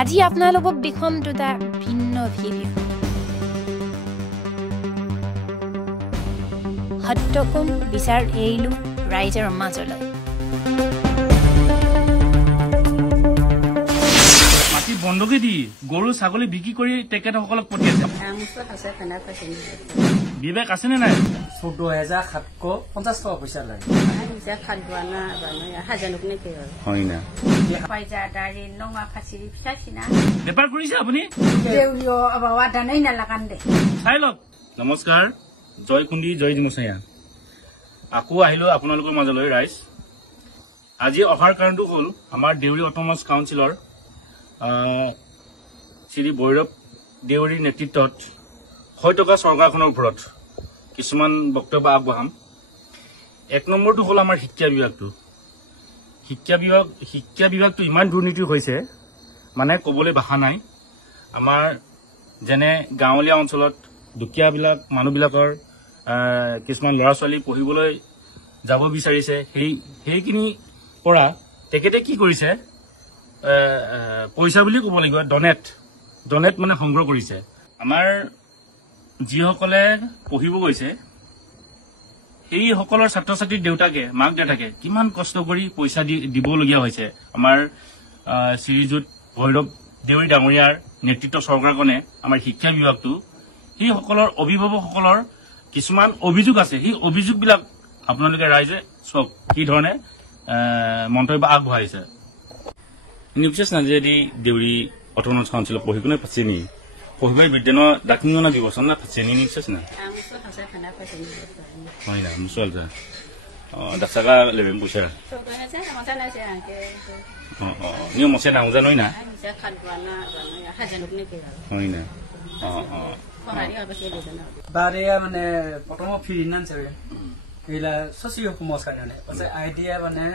আজি আপোনালোকক দেখুৱাম দুটা ভিন্ন ভিডিঅ'। সত্য কোন বিচাৰ এৰিলো ৰাইজৰ মাজলৈ। মাটি বন্ধকে দি গৰু ছাগলী বিক্ৰী কৰি তেখেতসকলক পঠিয়াইছে। বিবেক আছেনে নাই? 14,750 টকা পইচা লাগে। বেপাৰ কৰিছে আপুনি? চাই লওক। নমস্কাৰ, জয় কুণ্ডী জয় জিমচৈয়া। আকৌ আহিলো আপোনালোকৰ মাজলৈ ৰাইজ। আজি অহাৰ কাৰণটো হ'ল আমাৰ দেউৰী অট'নমাছ কাউন্সিলৰ শ্ৰী ভৈৰৱ দেউৰীৰ নেতৃত্বত হৈ থকা চৰকাৰখনৰ ওপৰত কিছুমান বক্তব্য আগবঢ়াম। 1 নম্বৰটো হ'ল আমাৰ শিক্ষা বিভাগটো। শিক্ষা বিভাগটো ইমান দুৰ্নীতি হৈছে মানে ক'বলৈ ভাষা নাই। আমাৰ যেনে গাঁৱলীয়া অঞ্চলত দুখীয়াবিলাক মানুহবিলাকৰ কিছুমান ল'ৰা ছোৱালী পঢ়িবলৈ যাব বিচাৰিছে, সেইখিনি পৰা তেখেতে কি কৰিছে, পইচা বুলি ক'ব লাগিব, ডনেট মানে সংগ্ৰহ কৰিছে। আমাৰ যিসকলে পঢ়িব গৈছে সেইসকলৰ ছাত্ৰ ছাত্ৰীৰ দেউতাকে মাক দেউতাকে কিমান কষ্ট কৰি পইচা দিবলগীয়া হৈছে। আমাৰ শ্ৰীযুত ভৈৰৱ দেউৰী ডাঙৰীয়াৰ নেতৃত্ব চৰকাৰখনে আমাৰ শিক্ষা বিভাগটো সেইসকলৰ অভিভাৱকসকলৰ কিছুমান অভিযোগ আছে। সেই অভিযোগবিলাক আপোনালোকে ৰাইজে চাওক কি ধৰণে মন্তব্য আগবঢ়াইছে। নিউজ নাজিয়াদি দেউৰী অট'নমাছ কাউন্সিলত পঢ়ি কোনে পাচেনি পঢ়িবাই বিদ্যান দাখিনা বিবচন না পাচেনি নিউজ না হয় না মুসল যা দাসাগা লেবেম পয়সা নিয়ম মছে নাও জানোই না হয় না বারেয়া মানে প্রথম ফিরিনান চাবে এইলা সচিও সমাজ কারণে আইডিয়া মানে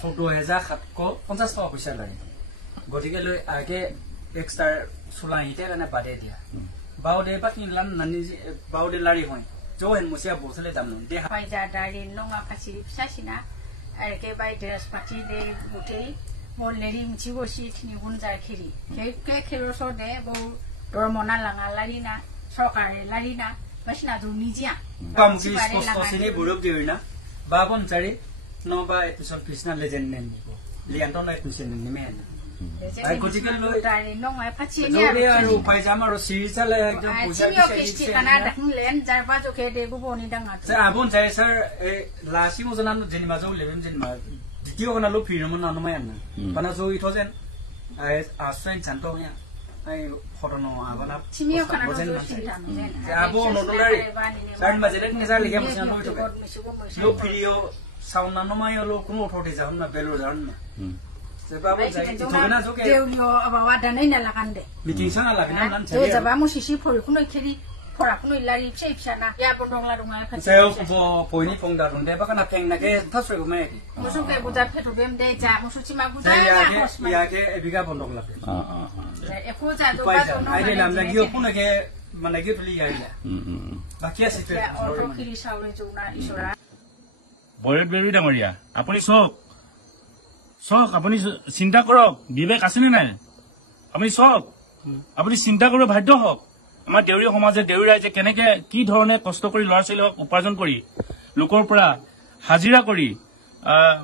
14,750 টাকা পয়সা লাগে। গতিকে লৈ আগে এক্সট্রা চলাইতে মানে বাদে দিয়া বাউদে বাকি লান নানি বাউদে লারি হয় জোহেন মুসিয়া বসলে দাম দে ফাইজা দারি নঙা ফাসি সাসিনা আর কে বাই ড্রেস পাটি দে মুঠি মোর লেরি মিছি বসি থিনি গুণ যা খেরি কে খেরো সো দে বউ দরমনা লাঙা লারিনা সরকারে লারিনা বাসনা দু নিজিয়া বামুকি স্পষ্ট সিনি বুরব দিই না বাবন চারি নবা এপিসোড কৃষ্ণা লেজেন্ড নেন নিবো লিয়ান্টন এপিসোড নিমেন আই গজিকেল লৈ দারি নঙা ফাসি নি জোরে আর পায়জামা আর সিরিজালে একদম পয়সা দিছে কানা দেখলেন যারবা জোকে দে বুবনি ডাঙা স্যার আবন চাই স্যার লাসি মজনা জেনিমা জৌ লেবেন জেনিমা দ্বিতীয় কোনা লো ফিরমন নানমাই না বানা জৌ ইথজেন আই আসেন চান্তমিয়া আই ফটনো আবনা চিমিও কানা আবো নটলারি স্যার মাজেলে নেজার লিখে মছনা লই তো লো ভিডিও সাউন্ড নানমাই লো কোনো অথরিটি যান না বেলো যান না Sebab saya jogana joke. Deulio abawa danai na lakande. Meeting sana lagi nan nan. Jo jaba mu sisi phori kunoi kheri phora kunoi lari chei psana ya bondong la runga kha. Saya bo poini pongda runde bakana peng na ke thasre ko me. Musu ke buja phetu bem de ja musu chima buja ya hosma. Ya ke ebiga bondong la. E ko ja do ba do no. Ai nam la gio puna ke mana gio tuli ya. Bakia situ. Ya orto khiri saure jona isora. Bhairav Deori ডাঙৰীয়া আপুনি চাওক আপুনি চিন্তা কৰক, বিবেক আছেনে নাই? আপুনি চাওক, আপুনি চিন্তা কৰিব বাধ্য হওক। আমাৰ দেউৰী সমাজে দেউৰী ৰাইজে কেনেকে কি ধৰণে কষ্ট কৰি ল'ৰা ছোৱালীক উপাৰ্জন কৰি লোকৰ পৰা হাজিৰা কৰি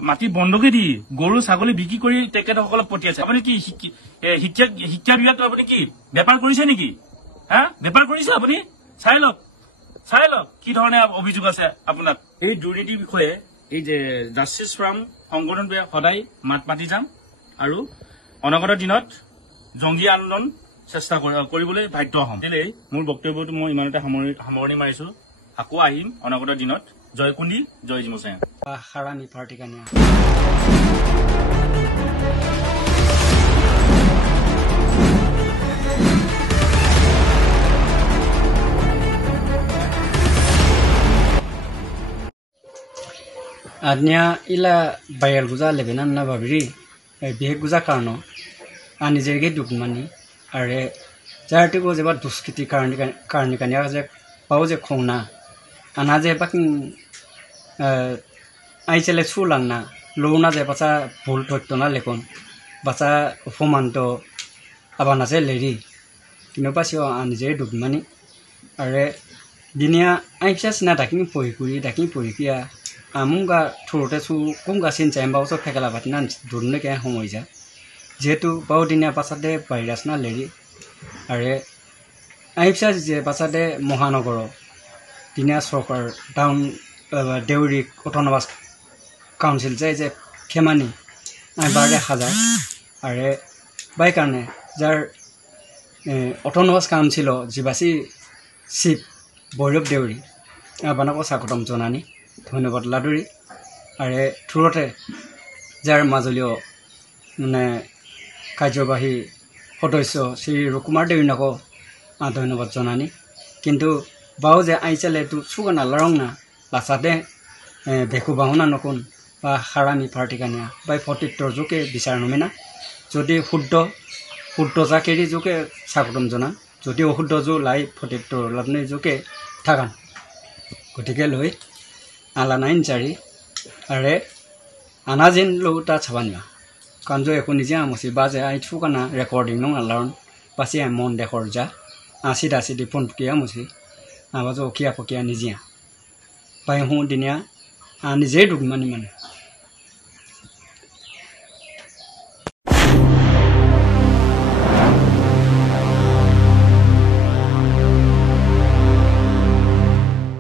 মাটি বন্ধকে দি গৰু ছাগলী বিক্ৰী কৰি তেখেতসকলক পঠিয়াইছে। আপুনি কি শিক্ষা বিভাগটো আপুনি কি বেপাৰ কৰিছে নেকি? বেপাৰ কৰিছে আপুনি? চাই লওক কি ধৰণে অভিযোগ আছে আপোনাক। এই দুৰ্নীতিৰ বিষয়ে এই যে জাষ্টিছ ফ্ৰাম সংগঠনটোৱে সদায় মাত মাতি যাম আৰু অনাগত দিনত জংগী আন্দোলন চেষ্টা কৰিবলৈ বাধ্য হ'ম। মোৰ বক্তব্যটো মই ইমানতে সামৰণি মাৰিছো। আকৌ আহিম অনাগত দিনত। জয় কুণ্ডী জয় জিমচৈয়া। হাৰানি পাৰ্টি কানিয়া Adnya ila bayar guza lebenan na babiri bihe guza karno ani jerge dukmani are jarti go jeba duskiti karni kanya je pauze khongna ana je bakin ai chele chulang na lona je pacha bhul thotto na lekon বাচ্চা উপমানটো আবার নাচে Larry কিন্তু পাশিও নিজে ডুবমানি আর দিনিয়া আই visa সিনা ডাকি পড়িকিয়া আমুঙ্গা থুরতে সু কুঙ্গা scene চাইম্বাও ফেকেলা বাতিনা দুরনে কে সময় যা যেহেতু বাউ দিনিয়া পাছাতে ভাইরাস না লেরি আর আই ফিসা যে পাছাতে মহানগর দিনিয়া সরকার টাউন দেউরি অটোনমাস কাউন্সিল যাই যে খেমানি আই বার দেখা যায় আর বাই কারণে যার অটোনমাস কাউন্সিল জিবাসি চিফ ভৈৰৱ দেউৰী আপোনাকো স্বাগতম জনানি ধন্যবাদ লাডুৰী আৰু থুৰতে যাৰ মাজলীয় মানে কাৰ্যবাহী সদস্য শ্ৰী ৰকুমাৰ দেউৰীনাকো ধন্যবাদ জনানি কিন্তু বাও যে আইচালে তো চুগানা লৰং না লাচাতে ভেকু বাহুনা নকুন বা হাৰামি পাৰ্টিকানিয়া বাই ফটিত্তৰ জোকে বিচাৰ নমিনা যদি শুদ্ধ জাকেৰি জোকে স্বাগতম জনা যদি অশুদ্ধ জো লাই ফটিত্তৰ লাভনে জোকে থাকান গতিকে লৈ আলা নাইন চাৰি আৰে আনা যেন লো তা চাবানিয়া কাঞ্জ একো নিজে আমছি বাজে আই থুকানা ৰেকৰ্ডিং নং আলাৰণ পাছি আই মন দেখৰ যা আছিদি ফোন কিয়া মুছি আবাজ অকিয়া পকিয়া নিজে পাই হো দিনিয়া নিজে ডুবমানি মানে